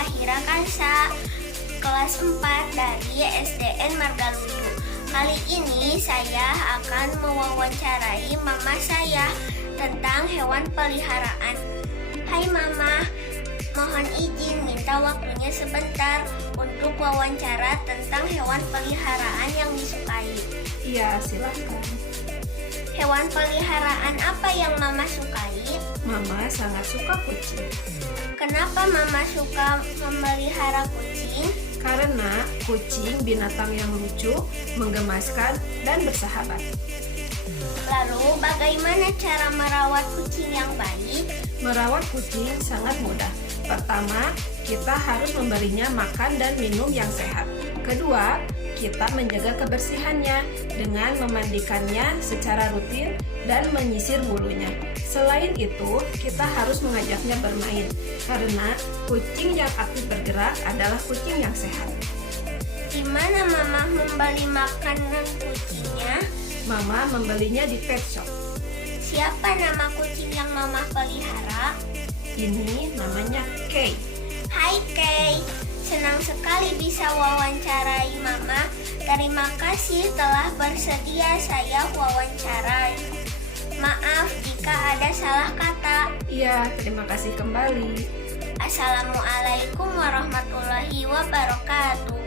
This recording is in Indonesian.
Fahira Kansa, kelas 4 dari SDN Margaluyu. Kali ini saya akan mewawancarai mama saya tentang hewan peliharaan. Hai mama, mohon izin minta waktunya sebentar untuk wawancara tentang hewan peliharaan yang disukai. Iya, silakan. Hewan peliharaan apa yang mama sukai? Mama sangat suka kucing. Kenapa mama suka memelihara kucing? Karena kucing binatang yang lucu, menggemaskan, dan bersahabat. Lalu bagaimana cara merawat kucing yang baik? Merawat kucing sangat mudah. Pertama, kita harus memberinya makan dan minum yang sehat. Kedua, kita menjaga kebersihannya dengan memandikannya secara rutin dan menyisir bulunya. Selain itu, kita harus mengajaknya bermain, karena kucing yang aktif bergerak adalah kucing yang sehat. Di mana mama membeli makanan kucingnya? Mama membelinya di pet shop. Siapa nama kucing yang mama pelihara? Ini namanya Kay. Hai Kay, senang sekali bisa wawancarai mama. Terima kasih telah bersedia saya wawancarai. Maaf jika ada salah kata. Iya, terima kasih kembali. Assalamualaikum warahmatullahi wabarakatuh.